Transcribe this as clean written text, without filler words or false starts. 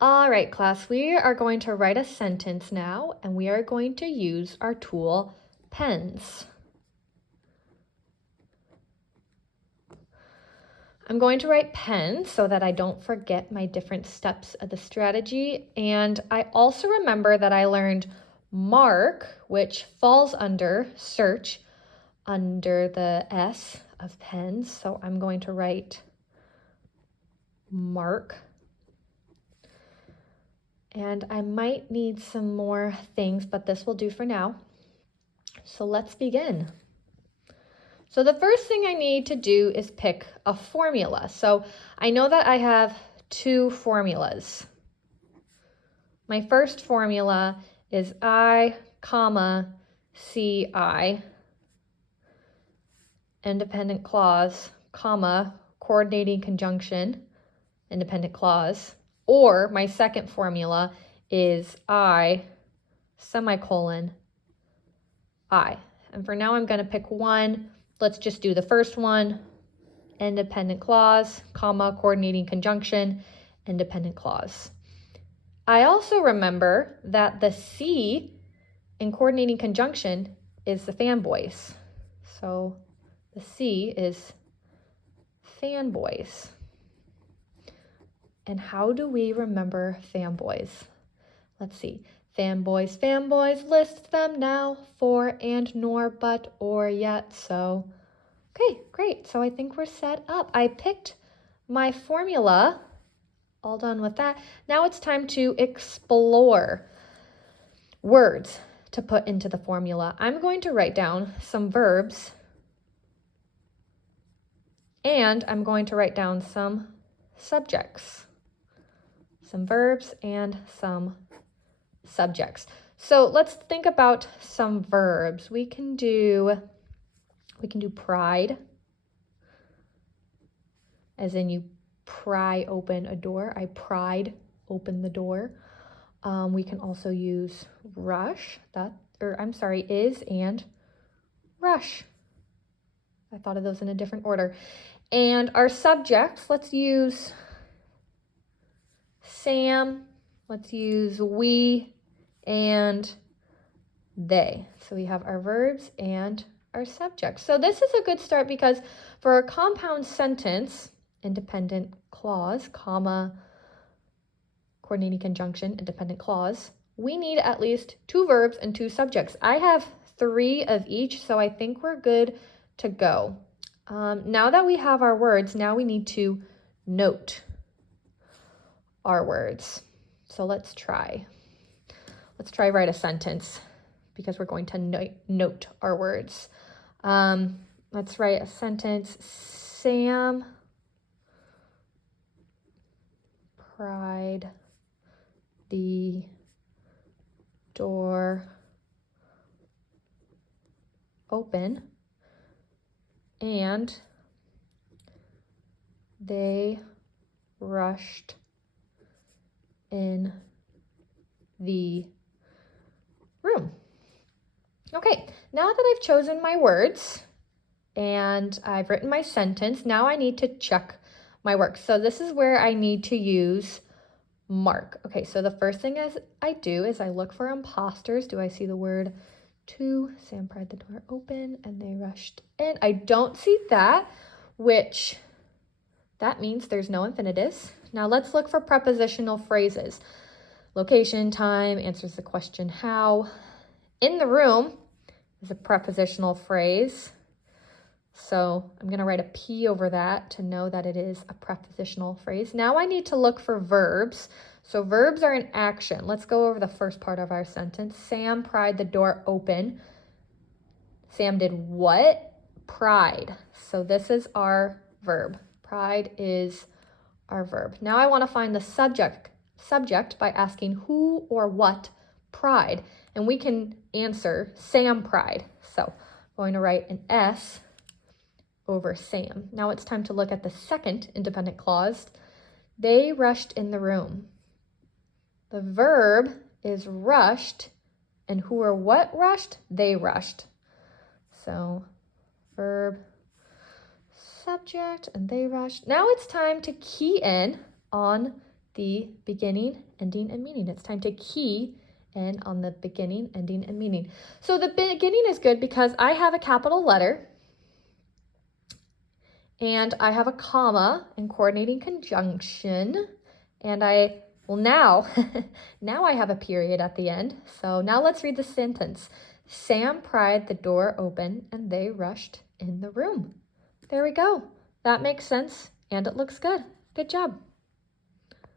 All right, class, we are going to write a sentence now, and we are going to use our tool, pens. I'm going to write pens so that I don't forget my different steps of the strategy. And I also remember that I learned mark, which falls under search, under the S of pens. So I'm going to write mark. And I might need some more things, but this will do for now. So let's begin. So the first thing I need to do is pick a formula. So I know that I have two formulas. My first formula is I, comma, CI, independent clause, comma, coordinating conjunction, independent clause. Or my second formula is I, semicolon, I. And for now, I'm going to pick one. Let's just do the first one, independent clause, comma, coordinating conjunction, independent clause. I also remember that the C in coordinating conjunction is the fanboys. So the C is fanboys. And how do we remember fanboys? Let's see. Fanboys, fanboys, list them now. For and nor, but, or, yet, so. Okay, great. So I think we're set up. I picked my formula. All done with that. Now it's time to explore words to put into the formula. I'm going to write down some verbs, and I'm going to write down some subjects. Some verbs and some subjects. So let's think about some verbs. We can do pride, as in you pry open a door. I pried open the door. We can also use rush, is and rush. I thought of those in a different order. And our subjects, let's use Sam, let's use we, and they. So we have our verbs and our subjects. So this is a good start because for a compound sentence, independent clause, comma, coordinating conjunction, independent clause, we need at least two verbs and two subjects. I have 3 of each, so I think we're good to go. Now that we have our words, now we need to note our words. So let's try. Write a sentence because we're going to note our words. Let's write a sentence. Sam pried the door open and they rushed in the room. Okay, now that I've chosen my words and I've written my sentence, now I need to check my work. So this is where I need to use mark. Okay, so the first thing I do is I look for imposters. Do I see the word to? Sam pried the door open and they rushed in. I don't see that, which that means there's no infinitives. Now let's look for prepositional phrases. Location, time, answers the question how. In the room is a prepositional phrase. So I'm going to write a P over that to know that it is a prepositional phrase. Now I need to look for verbs. So verbs are in action. Let's go over the first part of our sentence. Sam pried the door open. Sam did what? Pried. So this is our verb. Pried is our verb. Now I want to find the subject by asking who or what pried. And we can answer Sam pried. So I'm going to write an S over Sam. Now it's time to look at the second independent clause. They rushed in the room. The verb is rushed, and who or what rushed? They rushed. So verb, subject, and they rushed. Now it's time to key in on the beginning, ending, and meaning. It's time to key in on the beginning, ending, and meaning. So the beginning is good because I have a capital letter and I have a comma in coordinating conjunction, and now I have a period at the end. So now let's read the sentence. Sam pried the door open and they rushed in the room. There we go. That makes sense and it looks good. Good job.